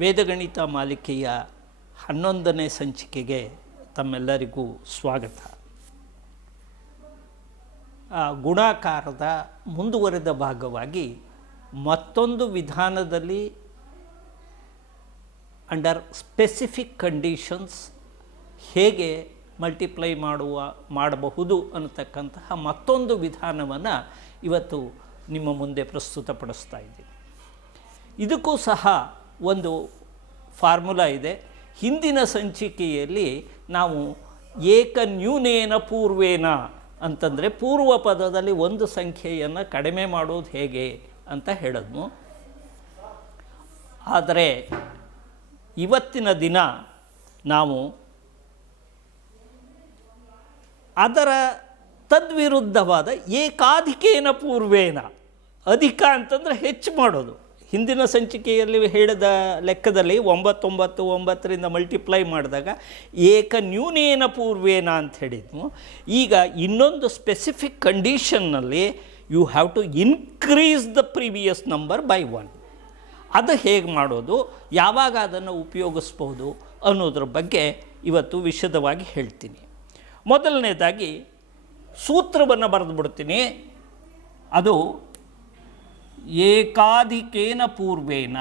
ವೇದಗಣಿತ ಮಾಲಿಕೆಯ 11ನೇ ಸಂಚಿಕೆಗೆ ತಮ್ಮೆಲ್ಲರಿಗೂ ಸ್ವಾಗತ. ಗುಣಾಕಾರದ ಮುಂದುವರೆದ ಭಾಗವಾಗಿ ಮತ್ತೊಂದು ವಿಧಾನದಲ್ಲಿ ಅಂಡರ್ ಸ್ಪೆಸಿಫಿಕ್ ಕಂಡೀಷನ್ಸ್ ಹೇಗೆ ಮಲ್ಟಿಪ್ಲೈ ಮಾಡಬಹುದು ಅನ್ನತಕ್ಕಂತಹ ಮತ್ತೊಂದು ವಿಧಾನವನ್ನು ಇವತ್ತು ನಿಮ್ಮ ಮುಂದೆ ಪ್ರಸ್ತುತಪಡಿಸ್ತಾ ಇದ್ದೀನಿ. ಇದಕ್ಕೂ ಸಹ ಒಂದು ಫಾರ್ಮುಲಾ ಇದೆ. ಹಿಂದಿನ ಸಂಚಿಕೆಯಲ್ಲಿ ನಾವು ಏಕನ್ಯೂನೇನ ಪೂರ್ವೇನ ಅಂತಂದರೆ ಪೂರ್ವ ಪದದಲ್ಲಿ ಒಂದು ಸಂಖ್ಯೆಯನ್ನು ಕಡಿಮೆ ಮಾಡೋದು ಹೇಗೆ ಅಂತ ಹೇಳಿದ್ನು. ಆದರೆ ಇವತ್ತಿನ ದಿನ ನಾವು ಅದರ ತದ್ವಿರುದ್ಧವಾದ ಏಕಾಧಿಕೇನ ಪೂರ್ವೇನ, ಅಧಿಕ ಅಂತಂದರೆ ಹೆಚ್ಚು ಮಾಡೋದು. ಹಿಂದಿನ ಸಂಚಿಕೆಯಲ್ಲಿ ಹೇಳಿದ ಲೆಕ್ಕದಲ್ಲಿ 9 ಮಲ್ಟಿಪ್ಲೈ ಮಾಡಿದಾಗ ಏಕನ್ಯೂನೇನ ಪೂರ್ವೇನ ಅಂತ ಹೇಳಿದ್ನು. ಈಗ ಇನ್ನೊಂದು ಸ್ಪೆಸಿಫಿಕ್ ಕಂಡೀಷನ್ನಲ್ಲಿ you have to increase the previous number by 1. ಅದು ಹೇಗೆ ಮಾಡೋದು, ಯಾವಾಗ ಅದನ್ನು ಉಪಯೋಗಿಸ್ಬೋದು ಅನ್ನೋದ್ರ ಬಗ್ಗೆ ಇವತ್ತು ವಿಶದವಾಗಿ ಹೇಳ್ತೀನಿ. ಮೊದಲನೇದಾಗಿ ಸೂತ್ರವನ್ನು ಬರೆದು ಬಿಡ್ತೀನಿ. ಅದು ಏಕಾಧಿಕೇನ ಪೂರ್ವೇನ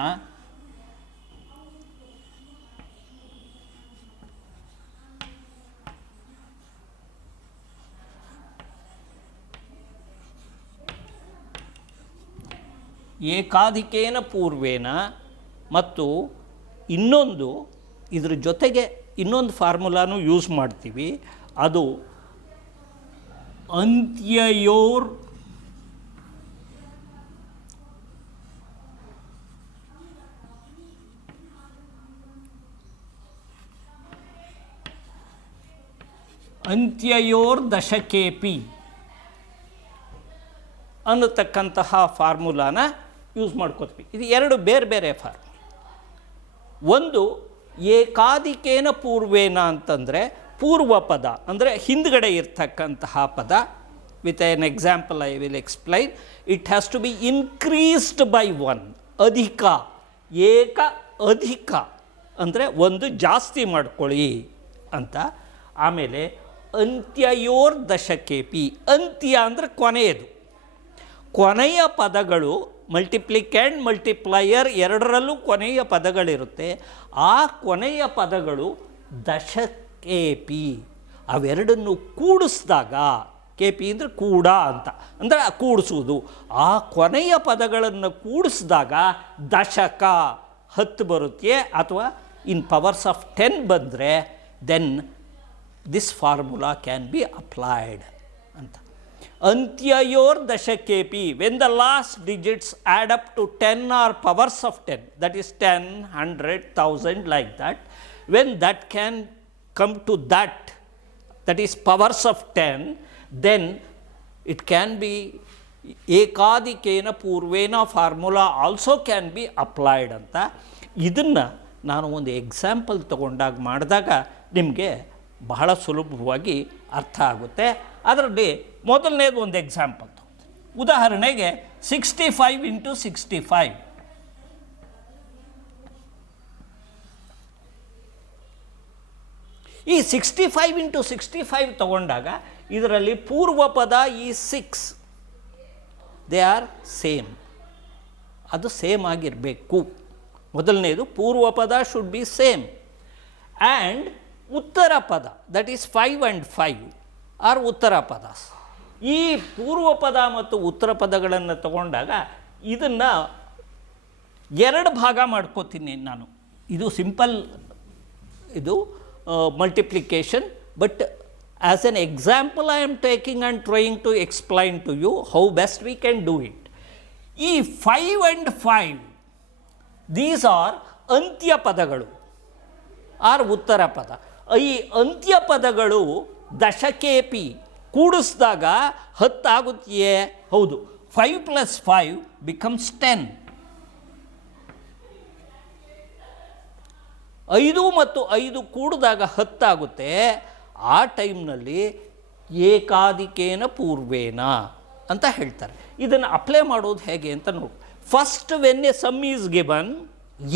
ಮತ್ತು ಇನ್ನೊಂದು ಇದ್ರ ಜೊತೆಗೆ ಇನ್ನೊಂದು ಫಾರ್ಮುಲಾನು ಯೂಸ್ ಮಾಡ್ತೀವಿ. ಅದು ಅಂತ್ಯಯೋರ್ ದಶಕೇಪಿ ಅನ್ನತಕ್ಕಂತಹ ಫಾರ್ಮುಲಾನ ಯೂಸ್ ಮಾಡ್ಕೋತೀವಿ. ಇದು ಎರಡು ಬೇರೆ ಬೇರೆ ಫಾರ್ಮುಲಾ. ಒಂದು ಏಕಾಧಿಕೇನ ಪೂರ್ವೇನ ಅಂತಂದರೆ ಪೂರ್ವ ಪದ ಅಂದರೆ ಹಿಂದ್ಗಡೆ ಇರ್ತಕ್ಕಂತಹ ಪದ. With an example I will explain. It has to be increased by 1. ಅಧಿಕ, ಏಕ ಅಧಿಕ ಅಂದರೆ ಒಂದು ಜಾಸ್ತಿ ಮಾಡ್ಕೊಳ್ಳಿ ಅಂತ. ಆಮೇಲೆ ಅಂತ್ಯಯೋರ್ ದಶಕೇಪಿ, ಅಂತ್ಯ ಅಂದರೆ ಕೊನೆಯದು. ಕೊನೆಯ ಪದಗಳು ಮಲ್ಟಿಪ್ಲಿಕ್ಯಾಂಡ್ ಮಲ್ಟಿಪ್ಲೈಯರ್ ಎರಡರಲ್ಲೂ ಕೊನೆಯ ಪದಗಳಿರುತ್ತೆ. ಆ ಕೊನೆಯ ಪದಗಳು ದಶಕೇಪಿ. ಅವೆರಡನ್ನು ಕೂಡಿಸಿದಾಗ, ಕೆ ಪಿ ಅಂದರೆ ಕೂಡ ಅಂತ, ಅಂದರೆ ಕೂಡಿಸುವುದು. ಆ ಕೊನೆಯ ಪದಗಳನ್ನು ಕೂಡಿಸಿದಾಗ ದಶಕ 10 ಬರುತ್ತೆ. ಅಥವಾ ಇನ್ ಪವರ್ಸ್ ಆಫ್ 10 ಬಂದರೆ then this formula can be applied ಅಂತ. ಅಂತ್ಯಯೋರ್ ದಶಕೇಪಿ, when the last digits add up to 10 are powers of 10, that is 10, 100, 1000 like that. When that can come to that is powers of 10, then it can be ekadikena purvena formula also can be applied ಅಂತ. ಇದನ್ನು ನಾನು ಒಂದು example ತಗೊಂಡಾಗ ಮಾಡಿದಾಗ ನಿಮಗೆ ಬಹಳ ಸುಲಭವಾಗಿ ಅರ್ಥ ಆಗುತ್ತೆ. ಅದರಲ್ಲಿ ಮೊದಲನೇದು ಒಂದು ಎಕ್ಸಾಂಪಲ್. ಉದಾಹರಣೆಗೆ 65 × 65. ಈ 65 × 65 ತಗೊಂಡಾಗ ಇದರಲ್ಲಿ ಪೂರ್ವ ಪದ ಈ 6, ದೇ ಆರ್ ಸೇಮ್. ಅದು ಸೇಮ್ ಆಗಿರಬೇಕು. ಮೊದಲನೇದು ಪೂರ್ವ ಪದ ಶುಡ್ ಬಿ ಸೇಮ್. ಆ್ಯಂಡ್ ಉತ್ತರ ಪದ, ದಟ್ ಈಸ್ 5 and 5 ಆರ್ ಉತ್ತರ ಪದ. ಈ ಪೂರ್ವ ಪದ ಮತ್ತು ಉತ್ತರ ಪದಗಳನ್ನು ತಗೊಂಡಾಗ ಇದನ್ನು ಎರಡು ಭಾಗ ಮಾಡ್ಕೋತೀನಿ ನಾನು. ಇದು ಸಿಂಪಲ್, ಇದು multiplication, but as an example I am taking and trying to explain to you how best we can do it. ಈ 5 and 5, these are ಅಂತ್ಯ ಪದಗಳು ಆರ್ ಉತ್ತರ ಪದ. ಈ ಅಂತ್ಯ ಪದಗಳು ದಶಕೇಪಿ ಕೂಡಿಸಿದಾಗ 10 ಆಗುತ್ತೆಯೇ? ಹೌದು. 5 + 5 becomes 10. 5 ಮತ್ತು 5 ಕೂಡಿದಾಗ 10 ಆಗುತ್ತೆ. ಆ ಟೈಮ್ನಲ್ಲಿ ಏಕಾಧಿಕೇನ ಪೂರ್ವೇನ ಅಂತ ಹೇಳ್ತಾರೆ. ಇದನ್ನು ಅಪ್ಲೈ ಮಾಡೋದು ಹೇಗೆ ಅಂತ ನೋಡಿ. First when A some is given,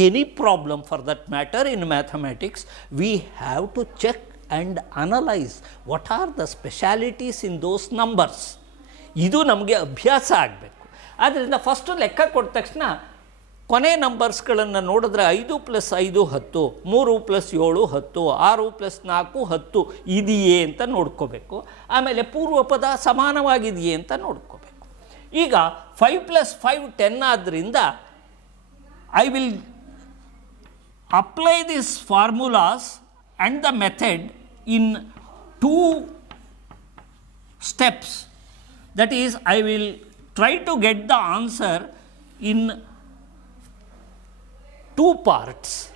any problem for that matter in mathematics, we have to check and analyze what are the specialities in those numbers. ಇದು ನಮಗೆ ಅಭ್ಯಾಸ ಆಗಬೇಕು. ಆದ್ದರಿಂದ ಫಸ್ಟು ಲೆಕ್ಕ ಕೊಟ್ಟ ತಕ್ಷಣ ಕೊನೆ ನಂಬರ್ಸ್ಗಳನ್ನು ನೋಡಿದ್ರೆ 5 + 5 10, 3 + 7 10, 6 + 4 10 ಇದೆಯೇ ಅಂತ ನೋಡ್ಕೋಬೇಕು. ಆಮೇಲೆ ಪೂರ್ವಪದ ಸಮಾನವಾಗಿದೆಯೇ ಅಂತ ನೋಡ್ಕೋಬೇಕು. ಈಗ 5 + 5 10 ಆದ್ದರಿಂದ I will apply these formulas and the method in 2 steps. That is, I will try to get the answer in 2 parts.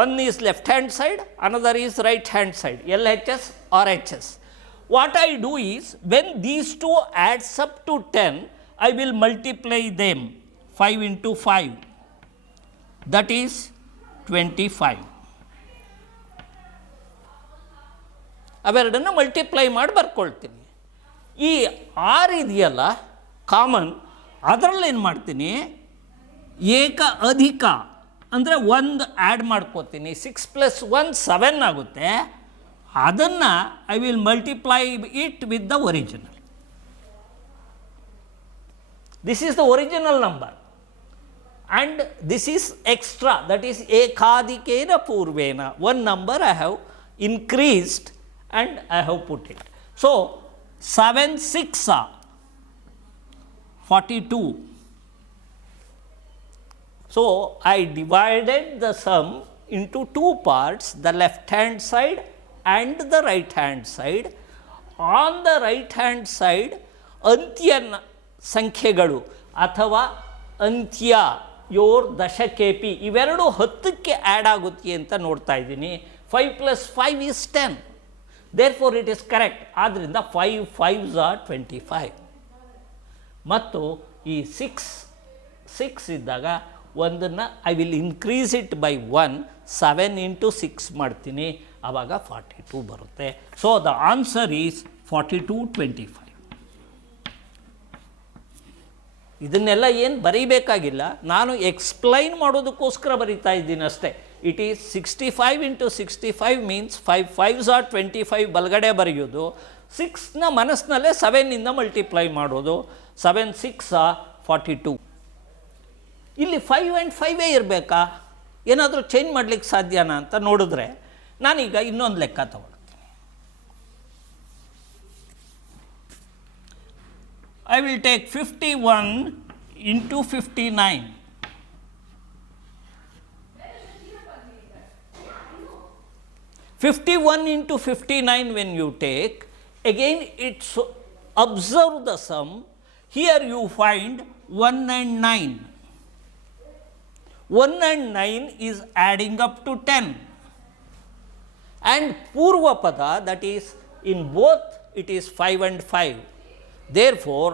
One is left hand side, another is right hand side, LHS or HS. What I do is, when these two adds up to 10, I will multiply them 5 into 5, that is 25. ಅವೆರಡನ್ನು multiply ಮಾಡಿ ಬರ್ಕೊಳ್ತೀನಿ. ಈ 6 ಇದೆಯಲ್ಲ common, ಅದರಲ್ಲಿ ಏನು ಮಾಡ್ತೀನಿ, ಏಕ ಅಧಿಕ ಅಂದರೆ 1 add ಮಾಡ್ಕೋತೀನಿ. 6 + 1 7 ಆಗುತ್ತೆ. ಅದನ್ನು I will multiply it with the original. This is the original number and this is extra, that is ekadikena purvena. One number I have increased and I have put it. So 7 6 are 42. So I divided the sum into 2 parts, the left hand side and the right hand side. On the right hand side ಅಂತ್ಯ ಸಂಖ್ಯೆಗಳು ಅಥವಾ ಅಂತ್ಯ your ದಶಕೇಪಿ ಇವೆರಡು 10ಕ್ಕೆ add ಆಗುತ್ತೆ ಅಂತ ನೋಡ್ತಾ ಇದ್ದೀನಿ. 5 + 5 is 10. Therefore it is correct. ಆದ್ದರಿಂದ 5 5s are 25. ಮತ್ತು ಈ 6 ಇದ್ದಾಗ ಒಂದನ್ನು I will increase it by 1, 7 into 6 ಮಾಡ್ತೀನಿ, ಆವಾಗ 42 ಬರುತ್ತೆ. So the answer is 42 25. ಇದನ್ನೆಲ್ಲ ಏನು ಬರೀಬೇಕಾಗಿಲ್ಲ, ನಾನು ಎಕ್ಸ್ಪ್ಲೈನ್ ಮಾಡೋದಕ್ಕೋಸ್ಕರ ಬರೀತಾ ಇದ್ದೀನಿ ಅಷ್ಟೇ. It is 65 into 65 means 5 5s are 25 ಬಲಗಡೆ ಬರೆಯೋದು, 6ನ ಮನಸ್ಸಿನಲ್ಲೇ 7ಇಂದ ಮಲ್ಟಿಪ್ಲೈ ಮಾಡೋದು. 7 6 are 42. ಇಲ್ಲಿ 5 and 5 ಇರಬೇಕಾ, ಏನಾದರೂ ಚೇಂಜ್ ಮಾಡಲಿಕ್ಕೆ ಸಾಧ್ಯನಾ ಅಂತ ನೋಡಿದ್ರೆ ನಾನೀಗ ಇನ್ನೊಂದು ಲೆಕ್ಕ ತಗೊಳ್ತೀನಿ. I will take 51 into 59. 51 into 59 when you take, again it's observe the sum. Here you find 1 and 9. 1 and 9 is adding up to 10. And Purvapada, that is in both it is 5 and 5. Therefore,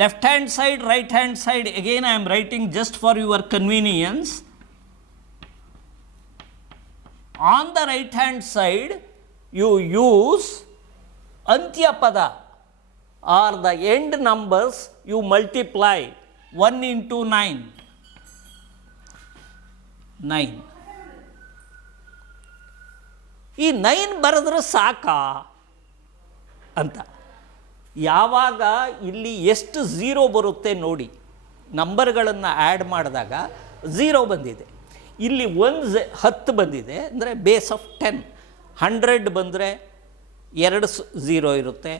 left hand side, right hand side, again I am writing just for your convenience. On the right hand side, you use Antyapada or the end numbers, you multiply 1 into 9. 9. ಈ 9 ಬರೆದ್ರೆ ಸಾಕಾ ಅಂತ. ಯಾವಾಗ ಇಲ್ಲಿ ಎಷ್ಟು 0 ಬರುತ್ತೆ ನೋಡಿ, ನಂಬರ್ಗಳನ್ನು add ಮಾಡಿದಾಗ 0 ಬಂದಿದೆ. ಇಲ್ಲಿ 10 ಬಂದಿದೆ ಅಂದರೆ ಬೇಸ್ ಆಫ್ 10. 100 ಬಂದರೆ 2 0 ಇರುತ್ತೆ,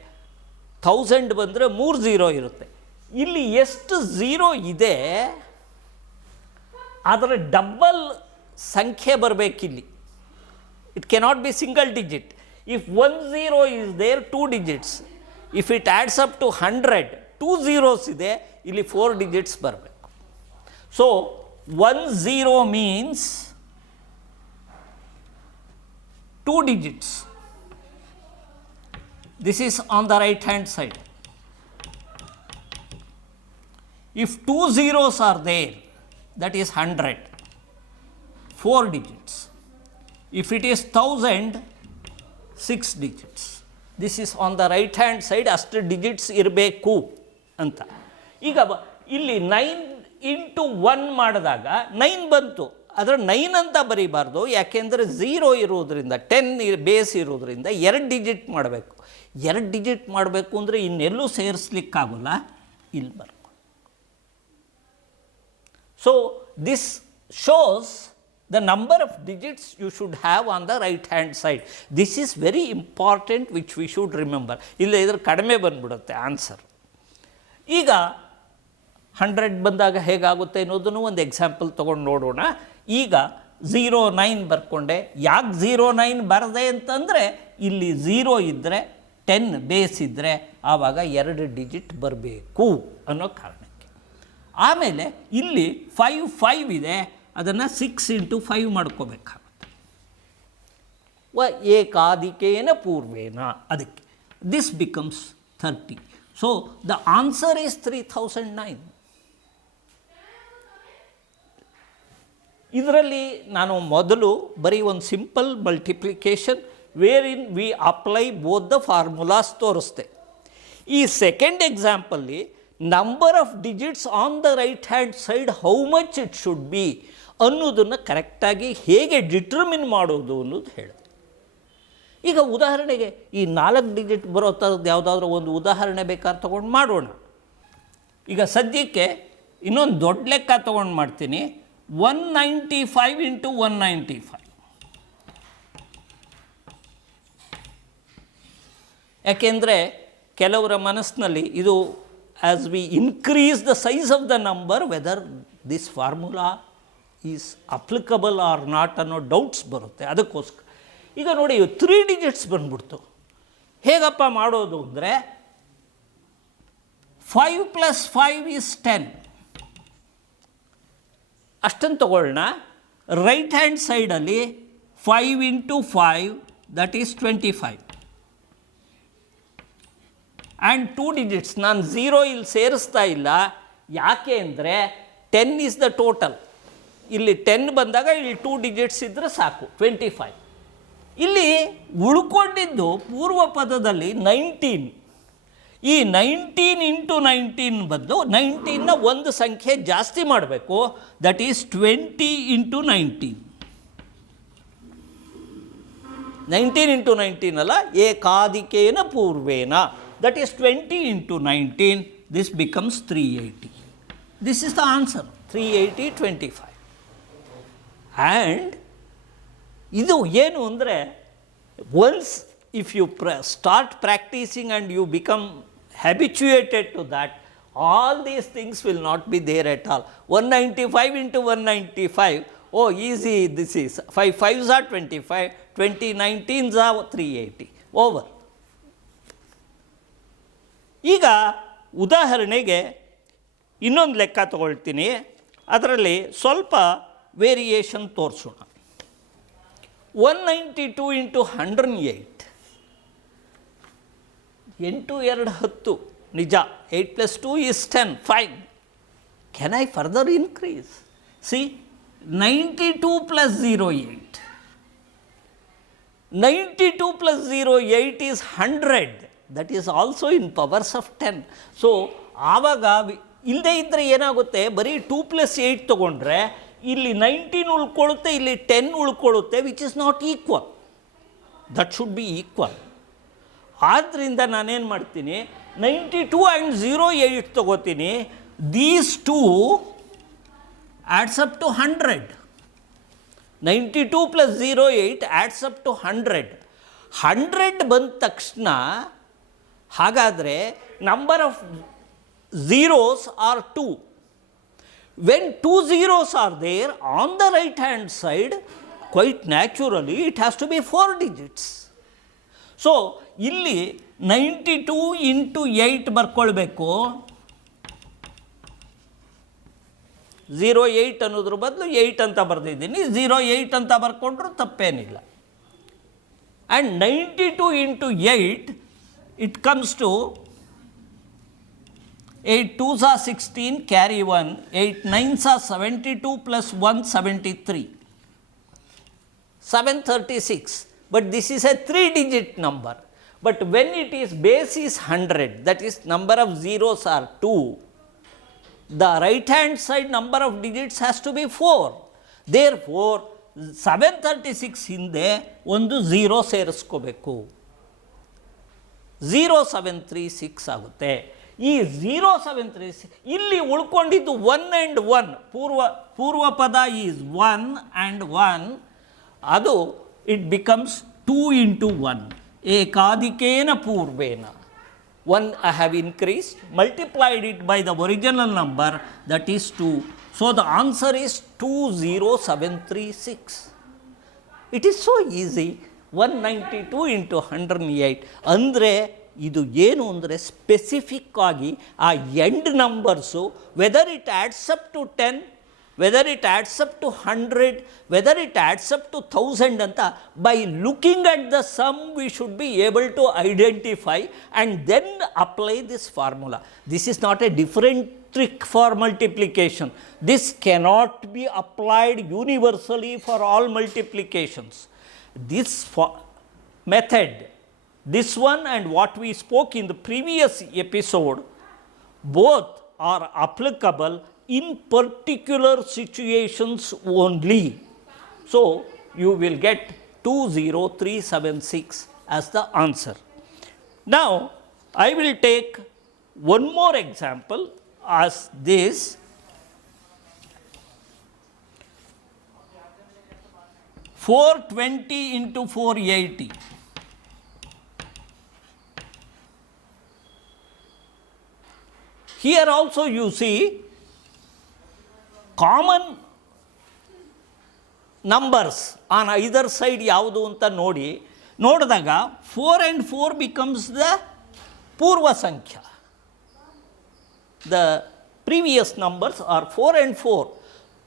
1000 ಬಂದರೆ 3 0 ಇರುತ್ತೆ. ಇಲ್ಲಿ ಎಷ್ಟು 0 ಇದೆ ಅದರ ಡಬಲ್ ಸಂಖ್ಯೆ ಬರಬೇಕಿಲ್ಲಿ. It cannot be single digit. If 1 0 is there, 2 digits. If it adds up to 100, 2 zeros ಇದೆ, ಇಲ್ಲಿ 4 digits ಬರಬೇಕು. So 1 0 means 2 digits. This is on the right hand side. If 2 zeros are there, that is 100, 4 digits. If it is 1000, 6 digits. This is on the right hand side. ಅಷ್ಟು digits ಇರಬೇಕು ಅಂತ. ಈಗ ಇಲ್ಲಿ 9 into 1 ಮಾಡಿದಾಗ 9 ಬಂತು. ಆದರೆ 9 ಅಂತ ಬರೀಬಾರ್ದು, ಯಾಕೆಂದರೆ 0 ಇರೋದ್ರಿಂದ 10 ಬೇಸ್ ಇರೋದ್ರಿಂದ 2 ಡಿಜಿಟ್ ಮಾಡಬೇಕು. 2 ಡಿಜಿಟ್ ಮಾಡಬೇಕು ಅಂದರೆ ಇನ್ನೆಲ್ಲೂ ಸೇರಿಸ್ಲಿಕ್ಕಾಗಲ್ಲ, ಇಲ್ಲಿ ಬರ್ಕೊ. So this shows the number of digits you should have on the right hand side. This is very important, which we should remember. ಇಲ್ಲ ಇದ್ರ ಕಡಿಮೆ ಬಂದ್ಬಿಡುತ್ತೆ ಆನ್ಸರ್. ಈಗ 100 ಬಂದಾಗ ಹೇಗಾಗುತ್ತೆ ಅನ್ನೋದನ್ನು ಒಂದು ಎಕ್ಸಾಂಪಲ್ ತೊಗೊಂಡು ನೋಡೋಣ. ಈಗ 09 ಬರ್ಕೊಂಡೆ. ಯಾಕೆ 09 ಬರದೆ ಅಂತಂದರೆ ಇಲ್ಲಿ 0 ಇದ್ದರೆ 10 ಬೇಸ್ ಇದ್ದರೆ ಆವಾಗ 2 ಡಿಜಿಟ್ ಬರಬೇಕು ಅನ್ನೋ ಕಾರಣಕ್ಕೆ. ಆಮೇಲೆ ಇಲ್ಲಿ 5 ಇದೆ, ಅದನ್ನು 6 ಇಂಟು 5 ಮಾಡ್ಕೋಬೇಕಾಗುತ್ತೆ. ಏಕಾಧಿಕೇನ ಪೂರ್ವೇನ, ಅದಕ್ಕೆ this becomes 30. So the answer is 3009. ಇದರಲ್ಲಿ ನಾನು ಮೊದಲು ಬರೀ ಒಂದು simple multiplication wherein we apply both the formulas ತೋರಿಸ್ದೆ. ಈ ಸೆಕೆಂಡ್ ಎಕ್ಸಾಂಪಲ್ಲಿ number of digits on the right hand side how much it should be ಅನ್ನೋದನ್ನು ಕರೆಕ್ಟಾಗಿ ಹೇಗೆ ಡಿಟರ್ಮಿನ್ ಮಾಡೋದು ಅನ್ನೋದು ಹೇಳಿದೆ. ಈಗ ಉದಾಹರಣೆಗೆ ಈ 4 ಡಿಜಿಟ್ ಬರೋ ಥರದ್ದು ಯಾವುದಾದ್ರೂ ಒಂದು ಉದಾಹರಣೆ ಬೇಕಾದ್ರೆ ತೊಗೊಂಡು ಮಾಡೋಣ. ಈಗ ಸದ್ಯಕ್ಕೆ ಇನ್ನೊಂದು ದೊಡ್ಡ ಲೆಕ್ಕ ತೊಗೊಂಡು ಮಾಡ್ತೀನಿ. 195 ಇಂಟು 195. ಯಾಕೆಂದರೆ ಕೆಲವರ ಮನಸ್ಸಿನಲ್ಲಿ ಇದು as we increase the size of the number whether this formula is applicable or not ಅನ್ನೋ ಡೌಟ್ಸ್ ಬರುತ್ತೆ. ಅದಕ್ಕೋಸ್ಕರ ಈಗ ನೋಡಿ 3 ಡಿಜಿಟ್ಸ್ ಬಂದ್ಬಿಡ್ತು. ಹೇಗಪ್ಪ ಮಾಡೋದು ಅಂದರೆ 5 + 5 is 10. ಅಷ್ಟನ್ನು ತಗೊಳ್ಳೋಣ. ರೈಟ್ ಹ್ಯಾಂಡ್ ಸೈಡಲ್ಲಿ 5 into 5 that is 25. And 2 digits ನಾನು 0 ಇಲ್ಲಿ ಸೇರಿಸ್ತಾ ಇಲ್ಲ. ಯಾಕೆ ಅಂದರೆ 10 ಈಸ್ ದ ಟೋಟಲ್. ಇಲ್ಲಿ 10 ಬಂದಾಗ ಇಲ್ಲಿ 2 ಡಿಜಿಟ್ಸ್ ಇದ್ದರೆ ಸಾಕು, 25. ಇಲ್ಲಿ ಉಳ್ಕೊಂಡಿದ್ದು ಪೂರ್ವ ಪದದಲ್ಲಿ 19. ಈ 19 ಇಂಟು 19 ಬದಲು 19ನ ಒಂದು ಸಂಖ್ಯೆ ಜಾಸ್ತಿ ಮಾಡಬೇಕು, ದಟ್ ಈಸ್ 20 ಇಂಟು 19. 19 ಇಂಟು 19 ಅಲ್ಲ, ಏಕಾಧಿಕೇನ ಪೂರ್ವೇನ, that is 20 into 19. This becomes 380. This is the answer, 380, 25. And ಇದು ಏನು ಅಂದರೆ once if you start practising and you become habituated to that, all these things will not be there at all. 195 into 195, oh easy this is. 5 5s are 25, 20 19s are 380, over. ಈಗ ಉದಾಹರಣೆಗೆ ಇನ್ನೊಂದು ಲೆಕ್ಕ ತಗೊಳ್ತೀನಿ, ಅದರಲ್ಲಿ ಸ್ವಲ್ಪ ವೇರಿಯೇಷನ್ ತೋರಿಸೋಣ. 192 into 108. 8 2 10 ನಿಜ. 8 + 2 is 10, fine. Can I further increase? See, 92 + 08. 92 + 08 is 100. That is also in powers of 10. So ಆವಾಗ ಇಲ್ಲದೇ ಇದ್ದರೆ ಏನಾಗುತ್ತೆ, ಬರೀ 2 + 8 ತೊಗೊಂಡ್ರೆ ಇಲ್ಲಿ 19 ಉಳ್ಕೊಳ್ಳುತ್ತೆ, ಇಲ್ಲಿ 10 ಉಳ್ಕೊಳ್ಳುತ್ತೆ, which is not equal. That should be equal. ಆದ್ದರಿಂದ ನಾನೇನು ಮಾಡ್ತೀನಿ, 92 ಆ್ಯಂಡ್ 08 ತೊಗೋತೀನಿ. These 2 adds up to 100. 92 + 08 adds up to 100. 100 ಬಂದ ತಕ್ಷಣ ಹಾಗಾದರೆ number of zeros are 2. When 2 zeros are there on the right hand side, quite naturally it has to be 4 digits. So ಇಲ್ಲಿ 92 into 8 ಬರ್ಕೊಳ್ಬೇಕು. 08 ಅನ್ನೋದ್ರ ಬದಲು 8 ಅಂತ ಬರೆದಿದ್ದೀನಿ, 08 ಅಂತ ಬರ್ಕೊಂಡ್ರು ತಪ್ಪೇನಿಲ್ಲ. And 92 into 8 it comes to 8 2s are 16, carry 1, 8 9s are 72 + 1 73, 736. But this is a 3-digit number. But when it is base is 100, that is number of zeros are 2. the right hand side number of digits has to be 4. Therefore 736 ಹಿಂದೆ ಒಂದು 0 ಸೇರಿಸ್ಕೋಬೇಕು. 0736 ಆಗುತ್ತೆ. ಈ 0736 ಇಲ್ಲಿ ಉಳ್ಕೊಂಡಿದ್ದು 1 and 1, ಪೂರ್ವ ಪದ is 1 and 1, ಅದು it becomes 2 into 1. ಏಕಾದಿಕೇನ ಪೂರ್ವೇನ 1 I have increased, multiplied it by the original number, that is 2. So the answer is 20736. It is so easy. 192 into 108 ಅಂದರೆ ಇದು ಏನು ಅಂದರೆ ಸ್ಪೆಸಿಫಿಕ್ ಆಗಿ ಆ end numbers whether it adds up to 10, whether it adds up to 100, whether it adds up to 1000 ಅಂತ by looking at the sum we should be able to identify and then apply this formula. This is not a different trick for multiplication. This cannot be applied universally for all multiplications. This method, this one and what we spoke in the previous episode, both are applicable in particular situations only. So you will get 20376 as the answer. Now I will take one more example as this. $420 into 480. Here also you see common numbers on either side ಯಾವುದು ಅಂತ ನೋಡಿದಾಗ 4 and 4 becomes the ಪೂರ್ವ ಸಂಖ್ಯಾ. The previous numbers are 4 and 4.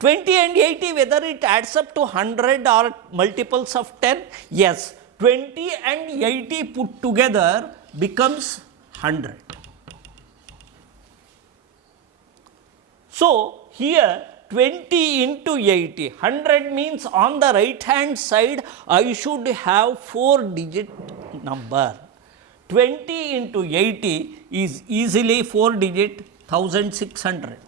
20 and 80, whether it adds up to 100 or multiples of 10? Yes, 20 and 80 put together becomes 100. So here 20 into 80, 100 means on the right hand side I should have 4-digit number. 20 into 80 is easily 4-digit, 1600.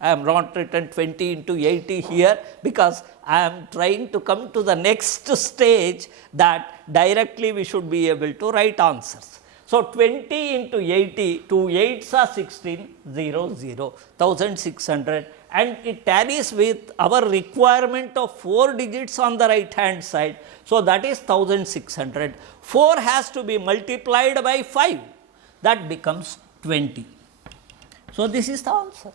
I am not written 20 into 80 here because I am trying to come to the next stage that directly we should be able to write answers. So 20 into 80, 2 8s are 16, 0, 0, 1600, and it tallies with our requirement of 4 digits on the right hand side. So that is 1600. 4 has to be multiplied by 5, that becomes 20. So this is the answer.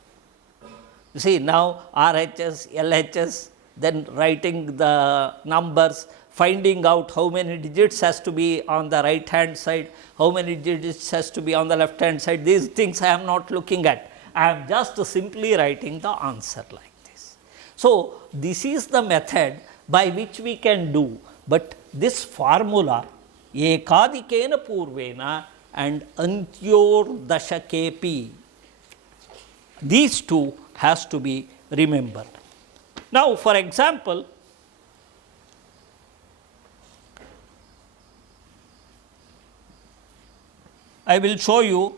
You see, now RHS, LHS, then writing the numbers, finding out how many digits has to be on the right hand side, how many digits has to be on the left hand side, these things I am not looking at. I am just simply writing the answer like this. So this is the method by which we can do, but this formula ekadikena purvena and antyordashakepi, these two has to be remembered. Now for example, I will show you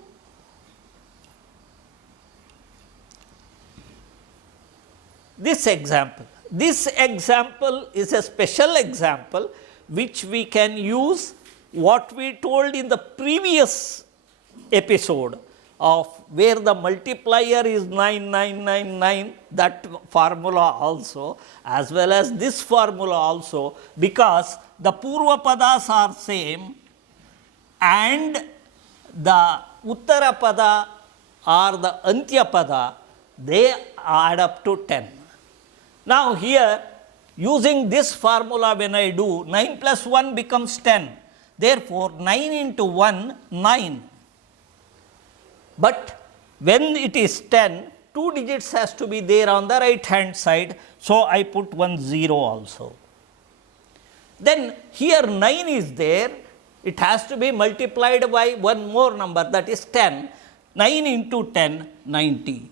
this example. This example is a special example which we can use what we told in the previous episode of where the multiplier is 9999, that formula also, as well as this formula also, because the purva padas are same and the uttara pada or the antya pada, they add up to 10. Now here using this formula, when I do 9 plus 1 becomes 10, therefore 9 into 1, 9. But when it is 10, 2 digits has to be there on the right hand side, so I put 1 0 also. Then here 9 is there, it has to be multiplied by one more number, that is 10. 9 into 10, 90.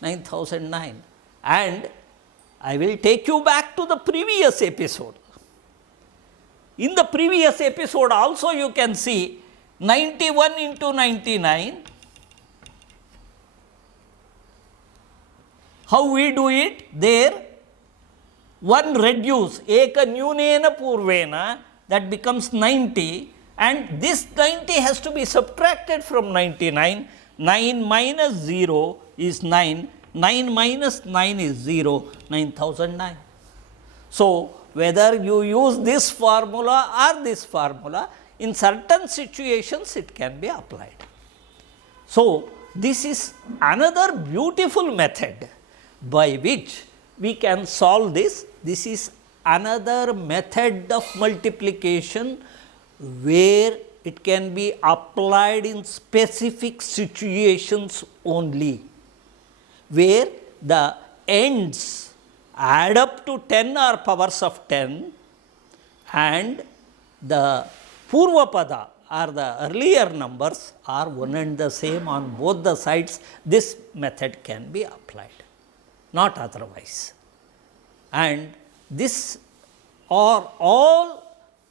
9009. And I will take you back to the previous episode. In the previous episode also you can see 91 into 99, How we do it? There, one reduce, eka nyunena purvena, that becomes 90, and this 90 has to be subtracted from 99. 9 minus 0 is 9. 9 minus 9 is 0. 9009. So, whether you use this formula or this formula, in certain situations it can be applied. So, this is another beautiful method by which we can solve this. This is another method of multiplication where it can be applied in specific situations only, where the ends add up to 10 or powers of 10 and the Purvapada or the earlier numbers are one and the same on both the sides. This method can be applied, not otherwise. And this are all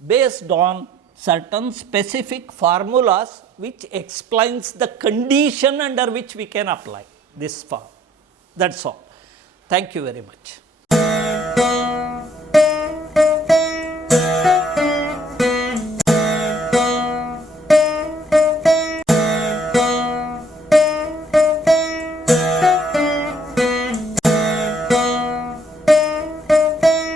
based on certain specific formulas which explains the condition under which we can apply this form. That's all. Thank you very much.